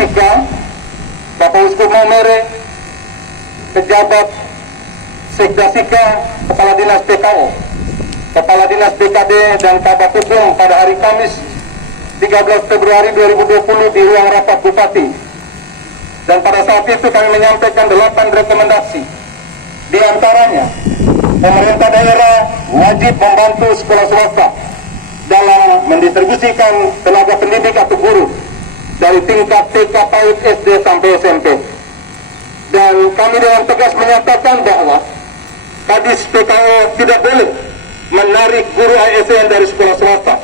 Sika, Bapak Uskup Maumere, pejabat Sekda Sika, Kepala Dinas PKO, Kepala Dinas BKD dan Kabak Hukum pada hari Kamis 13 Februari 2020 di ruang rapat Bupati. Dan pada saat itu kami menyampaikan 8 rekomendasi. Di antaranya, pemerintah daerah wajib membantu sekolah swasta dalam mendistribusikan tenaga pendidik atau guru dari tingkat TK PAUD SD sampai SMP. Dan kami dengan tegas menyatakan bahwa Kadis PKO tidak boleh menarik guru ASN dari sekolah swasta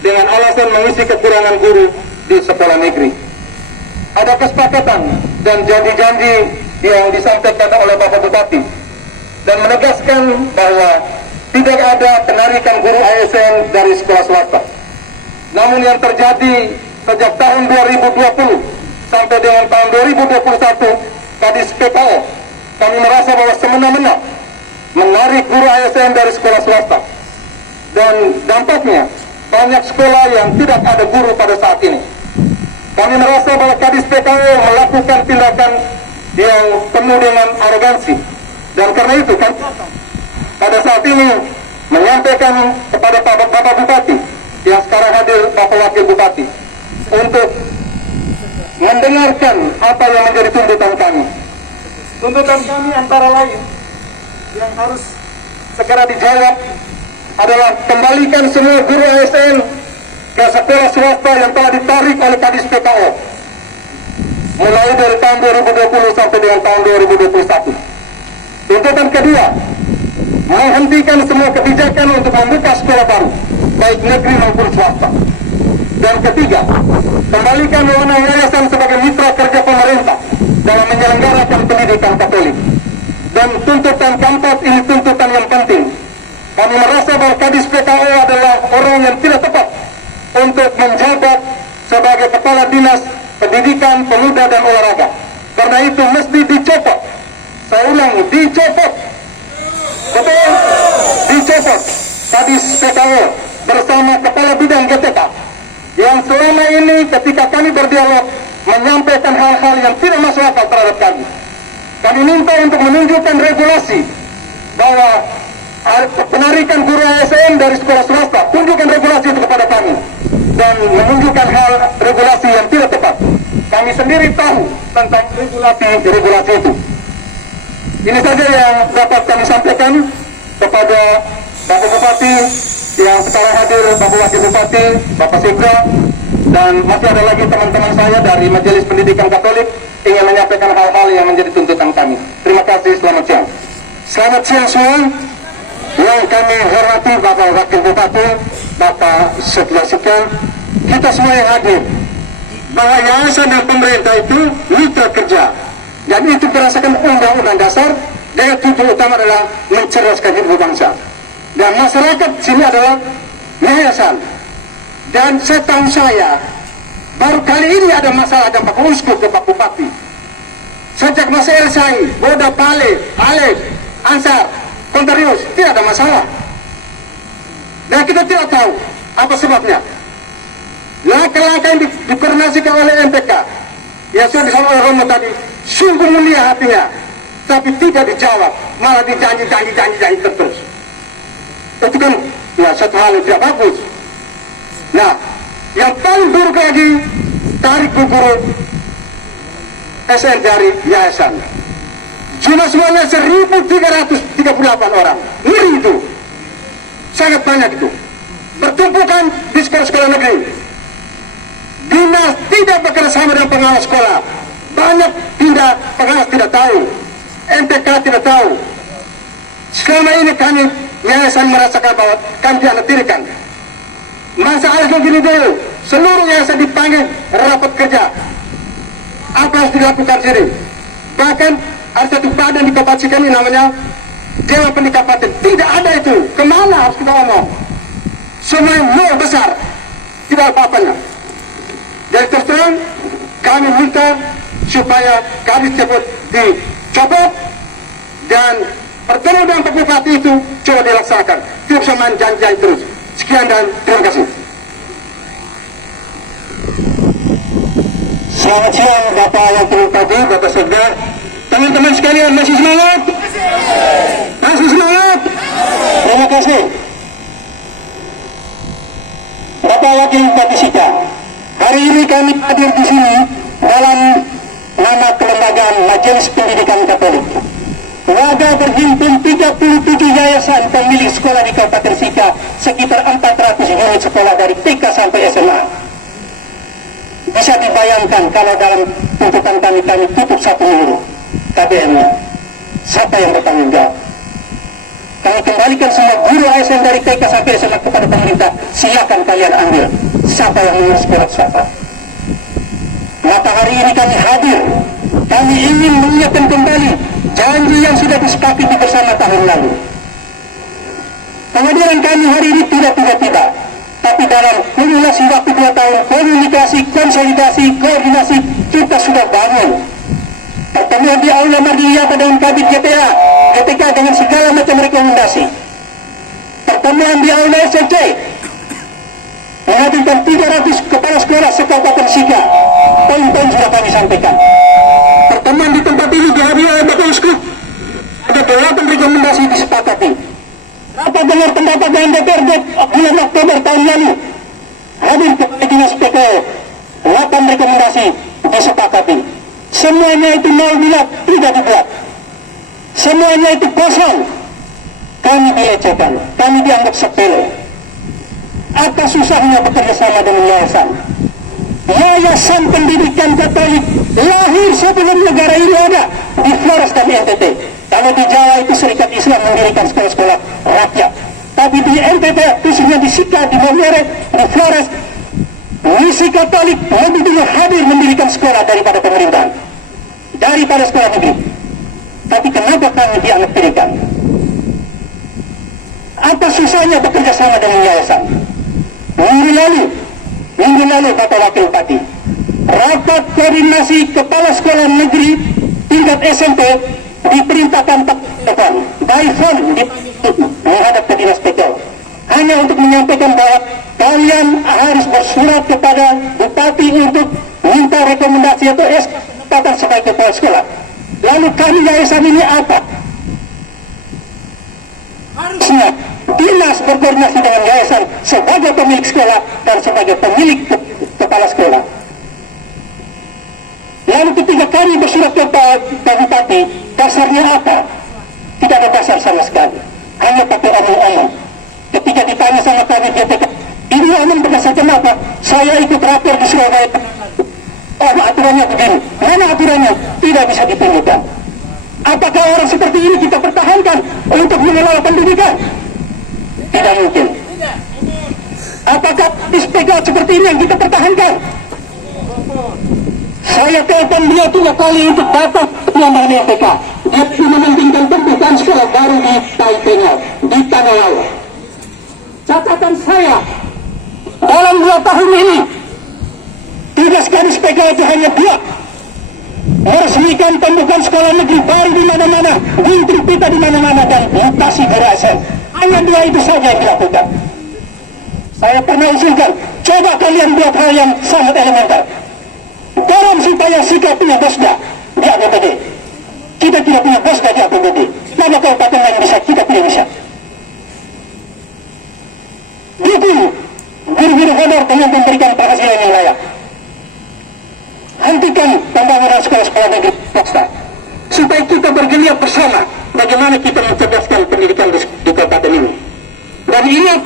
dengan alasan mengisi kekurangan guru di sekolah negeri. Ada kesepakatan dan janji-janji yang disampaikan oleh Bapak Bupati dan menegaskan bahwa tidak ada penarikan guru ASN dari sekolah swasta. Namun yang terjadi sejak tahun 2020 sampai dengan tahun 2021, Kadis PKO kami merasa bahwa semena-mena menarik guru ASN dari sekolah swasta. Dan dampaknya banyak sekolah yang tidak ada guru pada saat ini. Kami merasa bahwa Kadis PKO melakukan tindakan yang penuh dengan arogansi. Dan karena itu kan pada saat ini menyampaikan kepada Bapak Bupati yang sekarang hadir, Bapak Wakil Bupati, untuk mendengarkan apa yang menjadi tuntutan kami. Tuntutan kami antara lain yang harus segera dijawab adalah kembalikan semua guru ASN ke sekolah swasta yang telah ditarik oleh Kadis PKO mulai dari tahun 2020 sampai dengan tahun 2021. Tuntutan kedua, menghentikan semua kebijakan untuk membuka sekolah baru, baik negeri maupun swasta. Dan ketiga, kembalikan wewenang yayasan sebagai mitra kerja pemerintah dalam menyelenggarakan pendidikan Katolik. Dan tuntutan keempat ini tuntutan yang penting. Kami merasa bahwa Kadis PKO adalah orang yang tidak tepat untuk menjabat sebagai Kepala Dinas Pendidikan, Pemuda dan Olahraga. Karena itu mesti dicopot. Saya ulang, dicopot. Betul? Dicopot Kadis PKO bersama Kepala Bidang GTK yang selama ini ketika kami berdialog menyampaikan hal-hal yang tidak masuk akal terhadap kami. Kami minta untuk menunjukkan regulasi bahwa penarikan guru ASN dari sekolah swasta, tunjukkan regulasi itu kepada kami dan menunjukkan hal regulasi yang tidak tepat. Kami sendiri tahu tentang regulasi itu. Ini saja yang dapat kami sampaikan kepada Bapak Bupati yang sekarang hadir, Bapak Wakil Bupati, Bapak Sekda, dan masih ada lagi teman-teman saya dari Majelis Pendidikan Katolik ingin menyampaikan hal-hal yang menjadi tuntutan kami. Terima kasih, selamat siang. Selamat siang semua. Yang kami hormati Bapak Wakil Bupati, Bapak Sekda Sika, kita semua yang hadir, bahwa yayasan dan pemerintah itu mitra kerja. Dan itu berdasarkan Undang-Undang Dasar, daya tujuan utama adalah mencerdaskan hidup bangsa. Dan masyarakat sini adalah yayasan. Dan setahu saya, baru kali ini ada masalah dampak uskup ke Pak Bupati. Sejak masa Elsai, Boda, Pale, Alef, Ansar, Kontarius, tidak ada masalah. Dan kita tidak tahu apa sebabnya. Langkah-langkah yang dikoordinasikan oleh MPK yang sudah disampaikan oleh Romo tadi sungguh mulia hatinya, tapi tidak dijawab, malah dijanji terus. Itu kan ya satu hal yang tidak bagus. Nah, yang paling buruk lagi, tarik guru SN dari yayasan. Jumlah semuanya 1.338 orang. Ngeri itu, sangat banyak itu. Bertumpukan di sekolah-sekolah negeri. Dinas tidak bekerja sama dengan pengawas sekolah. Banyak pengawas tidak tahu, MPK tidak tahu. Selama ini kami yayasan merasakan bahwa kami dianatirikan. Masalahnya gini dulu, seluruh yayasan dipanggil rapat kerja. Apa harus dilakukan sini? Bahkan ada satu badan di Kabupaten kami namanya Dewan Pendidikan Kabupaten. Tidak ada itu. Kemana harus kita ngomong? Semua nol besar, tidak apa-apanya. Jadi terus terang kami minta supaya kami cepat dicopot dan pertemuan dengan Pak Bupati itu coba dilaksanakan. Tidak bisa main janji terus. Sekian dan terima kasih. Selamat siang Bapak Wakil Bupati, Bapak Sekda. Teman-teman sekalian, masih semangat? Masih semangat? Terima kasih. Bapak Wakil Bupati Sika, hari ini kami hadir di sini dalam nama kelembagaan Majelis Pendidikan Katolik. Wadah berhimpun 37 yayasan pemilik sekolah di Kabupaten Sika, sekitar 400 unit sekolah dari TK sampai SMA. Bisa dibayangkan kalau dalam tuntutan kami tutup 1 minggu KBM-nya. Siapa yang bertanggung jawab? Kami kembalikan semua guru ASN dari TK sampai SMA kepada pemerintah. Silakan kalian ambil. Siapa yang mengurus sekolah siapa? Maka hari ini kami hadir. Kami ingin mengingatkan kembali janji yang sudah disepakati bersama tahun lalu. Kehadiran kami hari ini tidak tiba-tiba, tapi dalam kumulasi waktu 2 tahun, komunikasi, konsolidasi, koordinasi, kita sudah bangun. Pertemuan di Aula Mardiyah dengan Kabit GPA, GTK dengan segala macam rekomendasi. Pertemuan di Aula SCC, menghadirkan 300 kepala sekolah se-Kabupaten Sika. Poin-poin sudah kami sampaikan. Pertemuan di tempat ini dihadiri oleh Bapak Uskup. Ada 8 rekomendasi disepakati. Rapat dengar pendapat dengan DPRD bulan Oktober tahun lalu. Hadir kepada Dinas PKO. 8 rekomendasi disepakati. Semuanya itu nol bulat, tidak dibuat. Semuanya itu kosong. Kami dilecehkan, kami dianggap sepele. Apa susahnya bekerja sama dengan yayasan? Yayasan Pendidikan Katolik lahir sebelum negara ini ada di Flores dan NTT. Kalau di Jawa itu Serikat Islam mendirikan sekolah-sekolah rakyat. Tapi di NTT, khususnya di Sika, di Moniere, di Flores, misi Katolik lebih dulu hadir mendirikan sekolah daripada pemerintahan, daripada sekolah negeri. Tapi kenapa kami dianggap pendidikan? Apa susahnya bekerja sama dengan yayasan? Minggu lalu Bapak Wakil Bupati, rapat koordinasi kepala sekolah negeri tingkat SMP diperintahkan telepon by phone menghadap ke Dinas PKO hanya untuk menyampaikan bahwa kalian harus bersurat kepada Bupati untuk minta rekomendasi atau kesempatan sebagai kepala sekolah. Lalu kami yayasan ini apa? Harusnya dinas berkoordinasi dengan yayasan sebagai pemilik sekolah dan sebagai pemilik kepala sekolah. Lalu ketika kami bersurat ke Pak Bupati, dasarnya apa? Tidak ada dasar sama sekali. Hanya pakai omong-omong. Ketika ditanya sama kami GTK, ini omong berdasarkan apa? Saya ikut rapor di Surabaya. Oh, aturannya begini. Mana aturannya? Tidak bisa ditunjukkan. Apakah orang seperti ini kita pertahankan untuk mengelola pendidikan? Tidak mungkin. Apakah SPK seperti ini yang kita pertahankan? Saya telepon dia 3 kali untuk datang penambahan SPK. Dia mementingkan pembukaan sekolah baru di Taipei, di Tanah Laut. Catatan saya, dalam 2 tahun ini, tugas Kadis PK itu hanya 2. Meresmikan pembukaan sekolah negeri baru di mana-mana, gunting pita di mana-mana, dan mutasi guru ASN. Hanya 2 itu saja yang dilakukan. Saya pernah usulkan, coba kalian buat hal yang sangat elementer. Dorong supaya Sika punya bosda di APBD. Kita tidak punya bosda di APBD. Nama kabupaten lain bisa, kita tidak bisa. Dukung guru-guru honor dengan memberikan penghasilan yang layak. Hentikan pembangunan sekolah-sekolah negeri swasta supaya kita bergeliat bersama bagaimana kita mencerdaskan pendidikan di kabupaten ini. Dan ingat,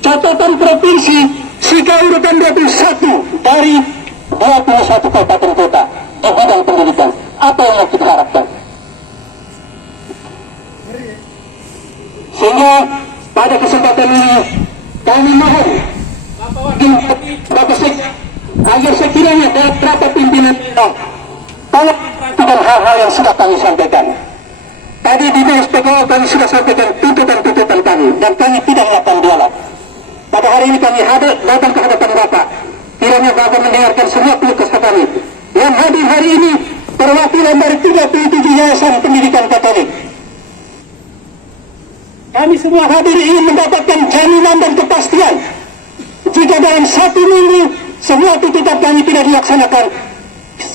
catatan provinsi Sika urutan 21 dari 21 kabupaten kota di bidang pendidikan. Apa yang mau kita harapkan? Sehingga pada kesempatan ini kami mohon Bapak Sekda agar sekiranya dalam rapat pimpinan tolong perhatikan hal-hal yang sudah kami sampaikan. Tadi di SPKO kami sudah sampaikan tuntutan-tuntutan kami dan kami tidak melakukan dialog. Pada hari ini kami datang ke hadapan Bapak. Kiranya Bapak mendengarkan semua keluh kesah kami. Yang hadir hari ini perwakilan dari 37 yayasan pendidikan Katolik. Kami semua hadir ingin mendapatkan jaminan dan kepastian. Jika dalam 1 minggu semua tuntutan kami tidak dilaksanakan,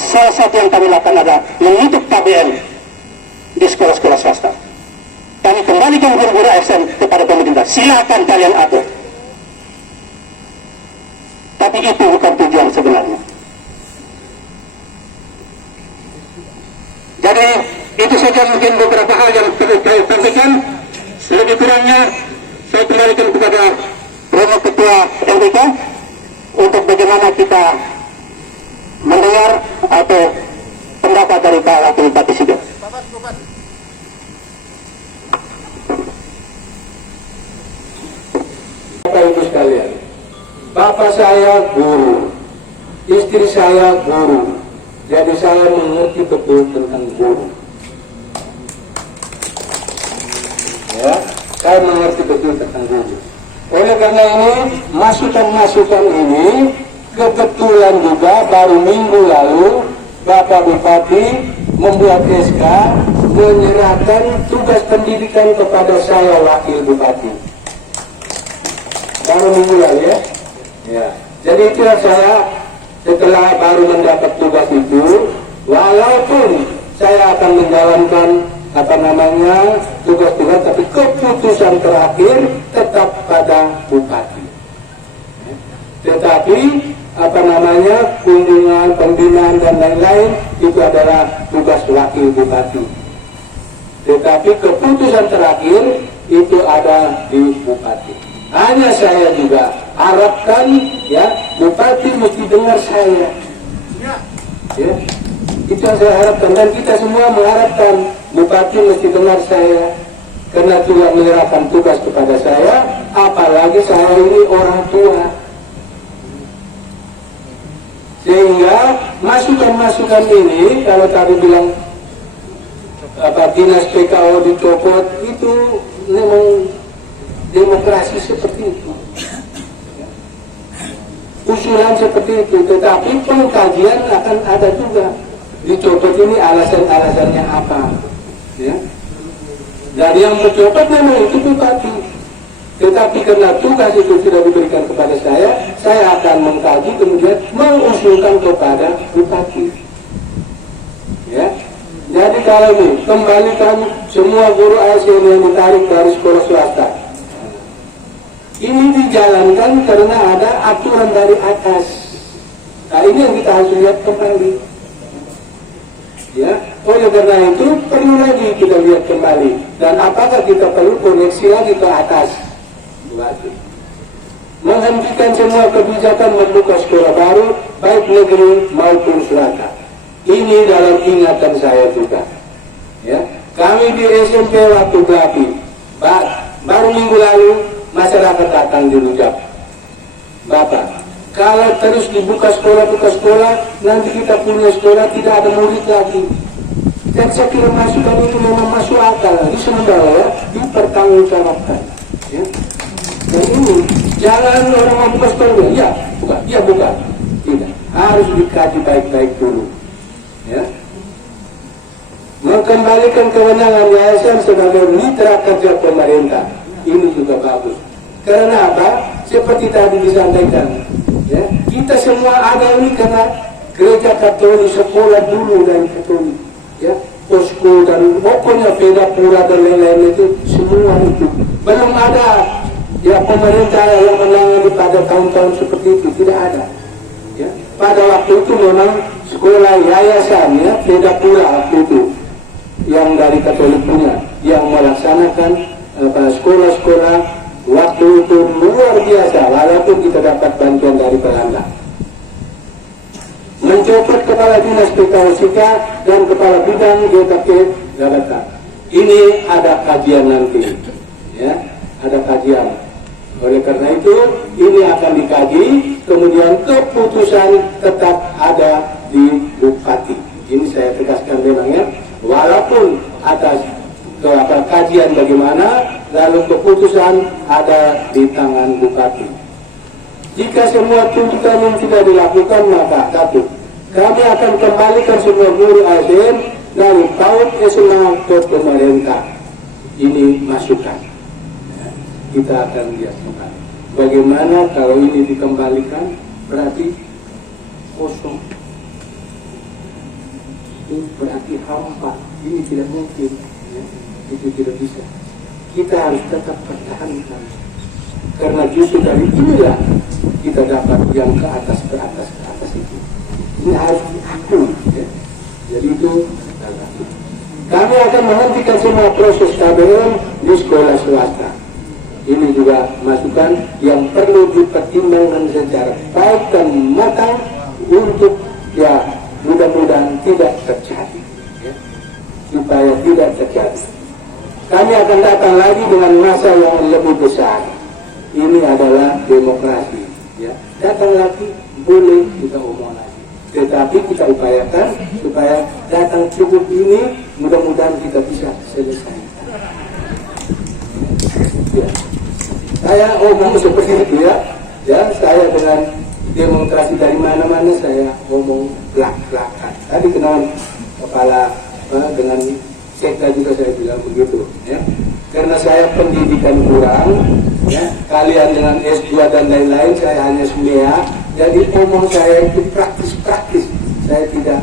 salah satu yang kami lakukan adalah menutup KBM di sekolah-sekolah swasta. Kami kembalikan guru-guru ASN kepada pemerintah. Silakan kalian atur. Tapi itu bukan tujuan sebenarnya. Jadi itu saja mungkin beberapa hal yang perlu saya sampaikan. Lebih kurangnya saya kembalikan kepada Romo Ketua MPK untuk bagaimana kita mendengar atau pendapat dari Pak Wakil Bupati Sido. Bapak Ibu sekalian, bapak saya guru, istri saya guru, jadi saya mengerti betul tentang guru. Ya, saya mengerti betul tentang guru. Oleh karena ini, masukan-masukan ini kebetulan juga baru minggu lalu Bapak Bupati membuat SK menyerahkan tugas pendidikan kepada saya Wakil Bupati. Baru minggu lalu ya. Ya. Jadi itu saya setelah baru mendapat tugas itu, walaupun saya akan menjalankan tugas-tugas, tapi keputusan terakhir tetap pada bupati. Tetapi kunjungan, pembinaan dan lain-lain itu adalah tugas wakil bupati. Tetapi keputusan terakhir itu ada di bupati. Hanya saya juga harapkan ya bupati mesti dengar saya. Ya. Itu yang saya harapkan dan kita semua mengharapkan bupati mesti dengar saya, karena juga menyerahkan tugas kepada saya, apalagi saya ini orang tua. Sehingga masukan-masukan ini, kalau tadi bilang dinas PKO dicopot, itu memang demokrasi seperti itu. Usulan seperti itu, tetapi pengkajian akan ada juga. Dicopot ini alasan-alasannya apa? Ya. Dari yang mencopot memang itu bupati. Tetapi karena tugas itu sudah diberikan kepada saya akan mengkaji kemudian mengusulkan kepada bupati. Ya. Jadi kalau ini kembalikan semua guru ASN yang ditarik dari sekolah swasta. Ini dijalankan karena ada aturan dari atas. Nah ini yang kita harus lihat kembali. Ya, oleh karena itu perlu lagi kita lihat kembali. Dan apakah kita perlu koneksi lagi ke atas? Menghentikan semua kebijakan membuka sekolah baru, baik negeri maupun swasta. Ini dalam ingatan saya juga. Ya, kami di SMP waktu Gapi, baru minggu lalu masyarakat datang dirujak. Bapak, kalau terus dibuka sekolah, nanti kita punya sekolah tidak ada murid lagi. Dan saya kira masukan itu memang masuk akal. Di sementara ya, dipertanggungjawabkan. Ya. Dan ini jangan orang mau buka sekolah, ya buka. Tidak, harus dikaji baik-baik dulu. Ya. Mengembalikan kewenangan yayasan sebagai mitra kerja pemerintah, ini juga bagus. Karena apa? Seperti tadi disampaikan. Ya, kita semua ada ini karena gereja Katolik, sekolah dulu dari Katolik, ya, posko dan pokoknya beda pura dan lain-lain itu semua itu belum ada. Ya pemerintah yang menangani pada tahun-tahun seperti itu tidak ada. Ya, pada waktu itu memang sekolah yayasan ya beda pura waktu itu yang dari Katolik punya yang melaksanakan sekolah-sekolah. Waktu itu luar biasa, walaupun kita dapat bantuan dari Belanda. Mencopot kepala dinas PKOSK dan kepala bidang GKP Gabata. Ini ada kajian nanti, ya, ada kajian. Oleh karena itu, ini akan dikaji, kemudian keputusan tetap ada di bupati. Ini saya tegaskan memangnya, walaupun atas kajian bagaimana, lalu keputusan ada di tangan bupati. Jika semua tuntutan yang tidak dilakukan, maka satu, kami akan kembalikan semua guru ASN dari PAUD SMA ke pemerintah. Ini masukan. Ya, kita akan lihat kembali. Bagaimana kalau ini dikembalikan, berarti kosong. itu berarti hampa. Ini tidak mungkin, ya. Itu tidak bisa. Kita harus tetap pertahankan, karena justru dari inilah kita dapat yang ke atas itu. Ini harus diakui, ya. Jadi itu kami akan menghentikan semua proses KBM di sekolah swasta. Ini juga masukan yang perlu dipertimbangkan secara baik dan matang untuk ya mudah-mudahan tidak terjadi, ya. Supaya tidak terjadi. Kami akan datang lagi dengan masa yang lebih besar. Ini adalah demokrasi, ya. Datang lagi boleh kita omong lagi, tetapi kita upayakan supaya datang cukup ini mudah-mudahan kita bisa selesaikan. Ya. Saya omong seperti itu, ya. Ya, saya dengan demonstrasi dari mana-mana saya ngomong belak-belakan. Tadi kenal kepala dengan sekda juga saya bilang begitu, ya. Karena saya pendidikan kurang, ya. Kalian dengan S2 dan lain-lain, saya hanya SMEA. Jadi omong saya itu praktis-praktis. Saya tidak